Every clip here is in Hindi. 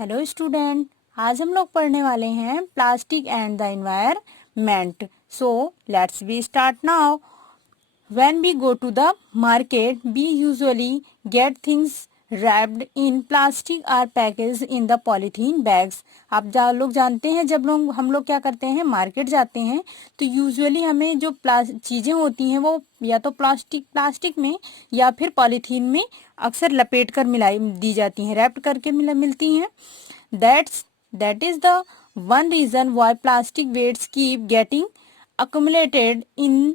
हेलो स्टूडेंट, आज हम लोग पढ़ने वाले हैं plastic and the environment. So let's be start now. When we go to the market, we usually get things wrapped in plastic or packaged in the polythene bags. आप लोग जानते हैं, जब हम लोग क्या करते हैं, मार्केट जाते हैं तो यूजुअली हमें जो चीज़ें होती हैं वो या तो प्लास्टिक में या फिर पॉलीथीन में अक्सर लपेट कर मिलाई दी जाती हैं, रैप्ड करके मिलती हैं। That is the one reason why plastic wastes keep getting accumulated in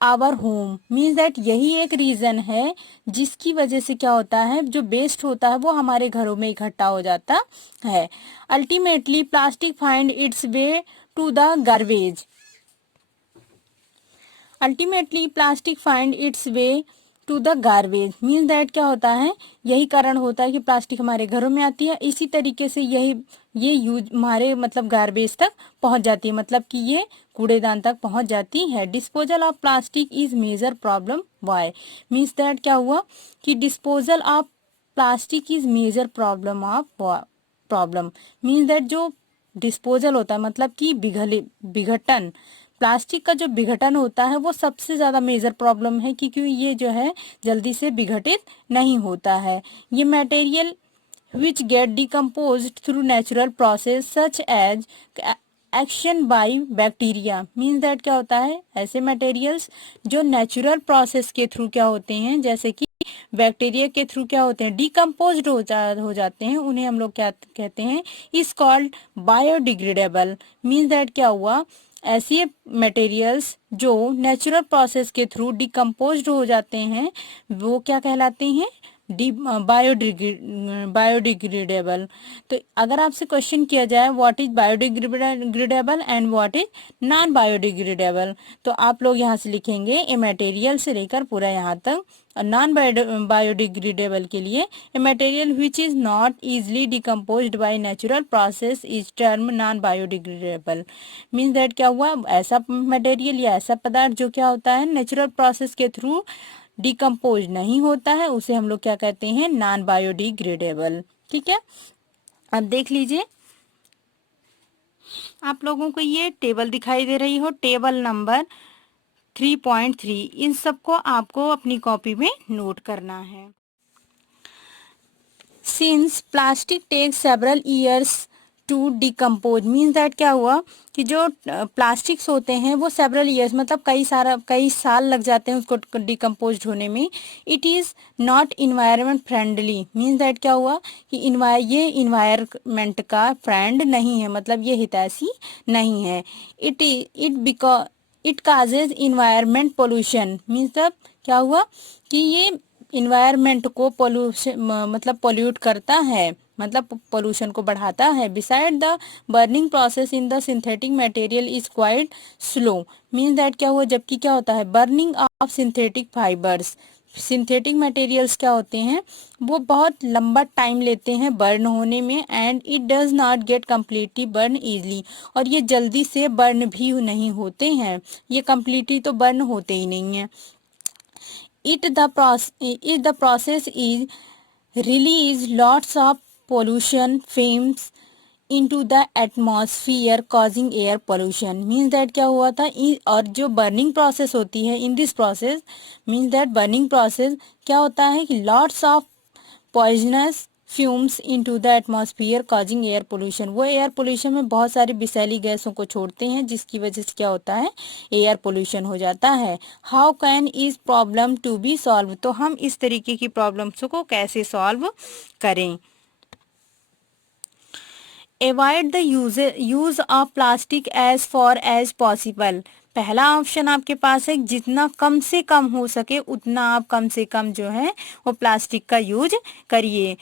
our home. Means that यही एक रीजन है जिसकी वजह से क्या होता है, जो वेस्ट होता है वो हमारे घरों में इकट्ठा हो जाता है। Ultimately plastic find its way to the garbage. Ultimately plastic find its way to the garbage. Means that क्या होता है, यही कारण होता है कि प्लास्टिक हमारे घरों में आती है, इसी तरीके से ये यूज हमारे मतलब गार्बेज तक पहुंच जाती है, मतलब कि ये कूड़ेदान तक पहुंच जाती है। Disposal of plastic is major problem why. Means that क्या हुआ कि disposal of plastic is major problem of problem. Means that जो डिस्पोजल होता है मतलब कि विघटन, प्लास्टिक का जो विघटन होता है वो सबसे ज्यादा मेजर प्रॉब्लम है, क्योंकि ये जो है जल्दी से विघटित नहीं होता है। ये material which get decomposed through natural process such as action by bacteria। Means that क्या होता है, ऐसे मटेरियल्स जो नेचुरल प्रोसेस के थ्रू क्या होते हैं, जैसे कि बैक्टीरिया के थ्रू क्या होते हैं, डिकम्पोज्ड हो जाते हैं, उन्हें हम लोग क्या कहते हैं, is called biodegradable. Means that क्या हुआ, ऐसे मटेरियल्स जो नेचुरल प्रोसेस के थ्रू डिकम्पोज्ड हो जाते हैं वो क्या कहलाते हैं, बायोडिग्रेडेबल। तो अगर आपसे क्वेश्चन किया जाए what is biodegradable and what is non biodegradable, तो आप लोग यहाँ से लिखेंगे ए मटेरियल से लेकर पूरा यहाँ तक। नॉन बायोडिग्रेडेबल के लिए a material which is not easily decomposed by natural process is term non biodegradable. Means that क्या हुआ, ऐसा मटेरियल या ऐसा पदार्थ जो क्या होता है नेचुरल प्रोसेस के थ्रू डिकम्पोज नहीं होता है, उसे हम लोग क्या कहते हैं, नॉन बायोडिग्रेडेबल। ठीक है, अब देख लीजिए, आप लोगों को ये टेबल दिखाई दे रही हो, टेबल नंबर 3.3। इन सबको आपको अपनी कॉपी में नोट करना है। Since plastic take several years to decompose. Means that क्या हुआ कि जो प्लास्टिक्स होते हैं वो सेवरल ईयर्स मतलब कई साल लग जाते हैं उसको डिकम्पोज होने में। It is not environment friendly. Means that क्या हुआ कि ये इन्वायरमेंट का फ्रेंड नहीं है, मतलब ये हितैषी नहीं है। It causes environment pollution. Means that क्या हुआ कि ये इन्वायरमेंट को मतलब पोल्यूट करता है, मतलब पोल्यूशन को बढ़ाता है। Beside the burning process in the synthetic material is quite slow. Means that क्या हुआ, जबकि क्या होता है, burning of synthetic fibres, synthetic materials क्या होते हैं वो बहुत लंबा टाइम लेते हैं बर्न होने में, and it does not get completely burn easily. और ये जल्दी से बर्न भी नहीं होते हैं, ये कम्प्लीटली तो बर्न होते ही नहीं है। The process is release lots of pollution fumes into the atmosphere causing air pollution। Means that क्या हुआ था, और जो बर्निंग प्रोसेस होती है in this process, means that burning process क्या होता है कि lots of poisonous fumes into the atmosphere causing air pollution. वो एयर पोल्यूशन में बहुत सारी विषैली गैसों को छोड़ते हैं जिसकी वजह से क्या होता है, एयर पोल्यूशन हो जाता है। How can is problem to be solve. तो हम इस तरीके की प्रॉब्लम्स को कैसे सॉल्व करें। Avoid the use of plastic as far as possible. पहला ऑप्शन आपके पास है, जितना कम से कम हो सके उतना आप कम से कम जो है वो प्लास्टिक का यूज करिए।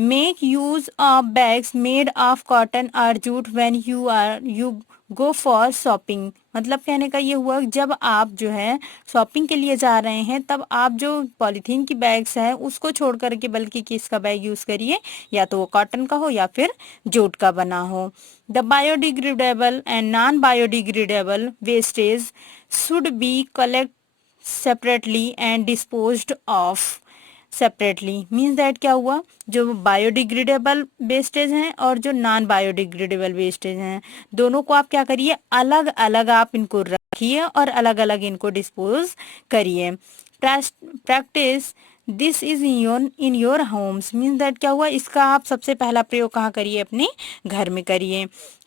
Make use of bags made of cotton और jute when you go for shopping. मतलब कहने का ये हुआ, जब आप जो है शॉपिंग के लिए जा रहे हैं तब आप जो पॉलीथीन की बैग्स है उसको छोड़ करके बल्कि किसका बैग यूज करिए, या तो वो कॉटन का हो या फिर जूट का बना हो। The biodegradable and non biodegradable wastage should be collected separately and disposed of। Separately. Means that क्या हुआ, जो बायोडिग्रेडेबल वेस्टेज हैं और जो नॉन बायोडिग्रेडेबल वेस्टेज हैं, दोनों को आप क्या करिए, अलग अलग आप इनको रखिए और अलग अलग इनको डिस्पोज करिए। Practice this is in your homes. Means that क्या हुआ, इसका आप सबसे पहला प्रयोग कहाँ करिए, अपने घर में करिए।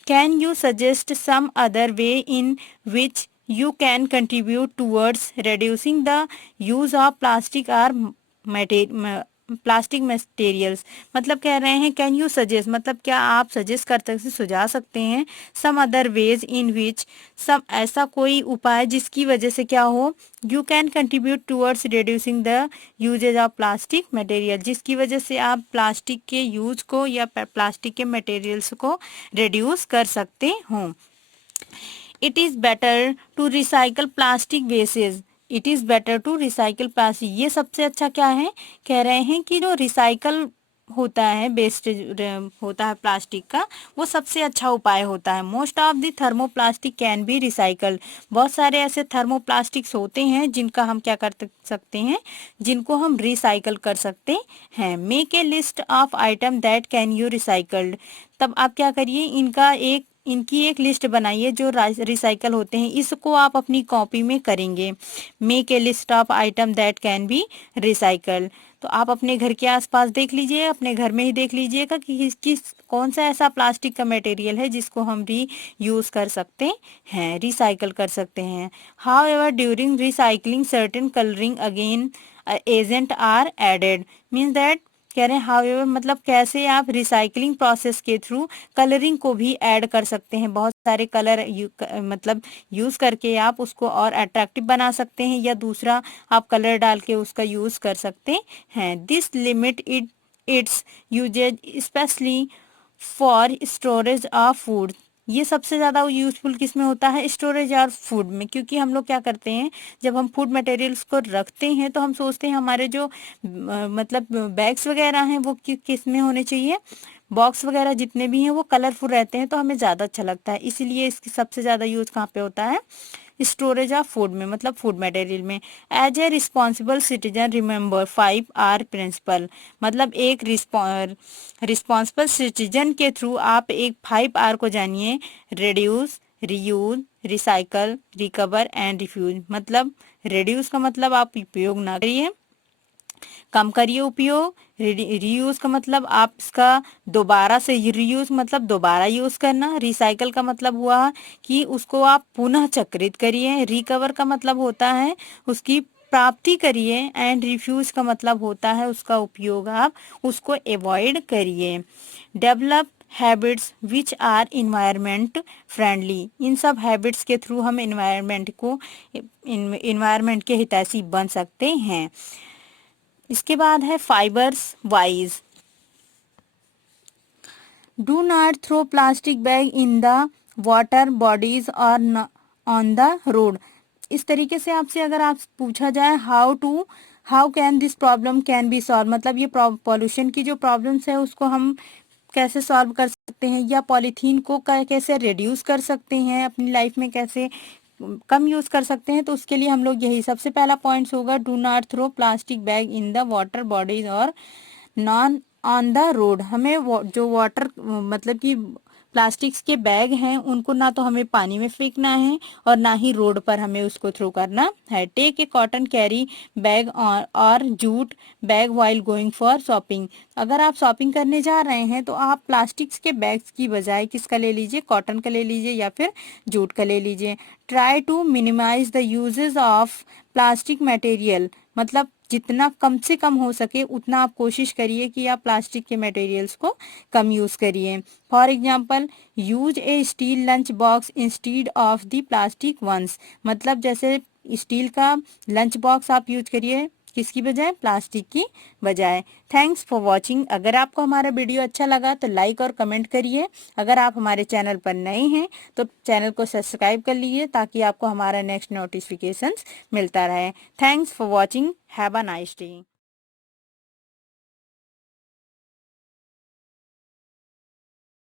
Can you suggest some other way in which you can contribute towards reducing the use of plastic or plastic materials. मतलब कह रहे हैं कैन यू सजेस्ट, मतलब क्या आप सजेस्ट कर सकते, सुझा सकते हैं, सम अदर वेज इन विच, सम ऐसा कोई उपाय जिसकी वजह से क्या हो, you can contribute towards reducing the usages of plastic material, जिसकी वजह से आप प्लास्टिक के यूज को या प्लास्टिक के मटेरियल्स को रिड्यूस कर सकते हो। It is better to recycle plastic वेसेज। It is better to recycle plastic, ये सबसे अच्छा क्या है, कह रहे हैं कि जो रिसाइकल होता है, वेस्टेज होता है प्लास्टिक का, वो सबसे अच्छा उपाय होता है। Most of the thermoplastic can be recycle. बहुत सारे ऐसे थर्मोप्लास्टिक्स होते हैं जिनका हम क्या कर सकते हैं, जिनको हम रिसाइकल कर सकते हैं। Make a list of item that can you recycled. तब आप क्या करिए, इनकी एक लिस्ट बनाइए जो रिसाइकल होते हैं, इसको आप अपनी कॉपी में करेंगे। Make a list of item that can be recycle. तो आप अपने घर के आसपास देख लीजिए, अपने घर में ही देख लीजिएगा कि कौन सा ऐसा प्लास्टिक का मटेरियल है जिसको हम यूज कर सकते हैं, रिसाइकल कर सकते हैं। However during recycling certain colouring again agent are added. Means that कह रहे हैं हाउएवर, मतलब कैसे आप रिसाइकलिंग प्रोसेस के थ्रू कलरिंग को भी ऐड कर सकते हैं। बहुत सारे कलर मतलब यूज करके आप उसको और अट्रैक्टिव बना सकते हैं, या दूसरा आप कलर डाल के उसका यूज कर सकते हैं। This limit its usages specially for storage of food. ये सबसे ज़्यादा यूजफुल किस में होता है, स्टोरेज और फूड में, क्योंकि हम लोग क्या करते हैं, जब हम फूड मटेरियल्स को रखते हैं तो हम सोचते हैं हमारे जो मतलब बैग्स वगैरह हैं वो किस में होने चाहिए, बॉक्स वगैरह जितने भी हैं वो कलरफुल रहते हैं, तो हमें ज़्यादा अच्छा लगता है। इसीलिए इसकी सबसे ज़्यादा यूज़ कहाँ पे होता है, स्टोरेज ऑफ फूड में, मतलब फूड मटेरियल में। As a responsible citizen remember 5R principle. मतलब एक रिस्पॉन्सिबल सिटीजन के थ्रू आप एक 5R को जानिए। Reduce, reuse, recycle, recover and refuse. मतलब रिड्यूस का मतलब आप उपयोग ना करिए, कम करिए उपयोग। रीयूज का मतलब आप इसका दोबारा से, रीयूज मतलब दोबारा यूज करना। रिसाइकल का मतलब हुआ कि उसको आप पुनः चक्रित करिए। रिकवर का मतलब होता है उसकी प्राप्ति करिए। एंड रिफ्यूज का मतलब होता है उसका उपयोग आप उसको एवॉइड करिए। Develop habits which are environment friendly. इन सब हैबिट्स के थ्रू हम इन्वायरमेंट के हितैषी बन सकते हैं। इसके बाद है fibres wise. Do not throw plastic bag in the water bodies और ऑन द रोड। इस तरीके से आपसे अगर आप पूछा जाए how can this problem can be solve, मतलब ये पॉल्यूशन की जो प्रॉब्लम्स है उसको हम कैसे सॉल्व कर सकते हैं, या पॉलीथीन को कैसे रिड्यूस कर सकते हैं, अपनी लाइफ में कैसे कम यूज कर सकते हैं। तो उसके लिए हम लोग यही सबसे पहला पॉइंट्स होगा, do not throw plastic bag in the water bodies और नॉन ऑन द रोड। हमें जो वाटर मतलब कि प्लास्टिक्स के बैग हैं उनको ना तो हमें पानी में फेंकना है और ना ही रोड पर हमें उसको थ्रो करना है। Take a cotton carry bag और jute bag while going for shopping. अगर आप शॉपिंग करने जा रहे हैं तो आप प्लास्टिक्स के बैग्स की बजाय किसका ले लीजिए, कॉटन का ले लीजिए या फिर जूट का ले लीजिए। Try to minimise the usages of plastic material. मतलब जितना कम से कम हो सके उतना आप कोशिश करिए कि आप प्लास्टिक के मटेरियल्स को कम यूज करिए। For example, use a steel lunch box instead of the plastic ones. मतलब जैसे स्टील का लंच बॉक्स आप यूज करिए, किसकी बजाय, प्लास्टिक की बजाय। Thanks for watching. अगर आपको हमारा वीडियो अच्छा लगा तो लाइक और कमेंट करिए। अगर आप हमारे चैनल पर नए हैं तो चैनल को सब्सक्राइब कर लीजिए ताकि आपको हमारा नेक्स्ट नोटिफिकेशंस मिलता रहे। Thanks for watching. Have a nice day.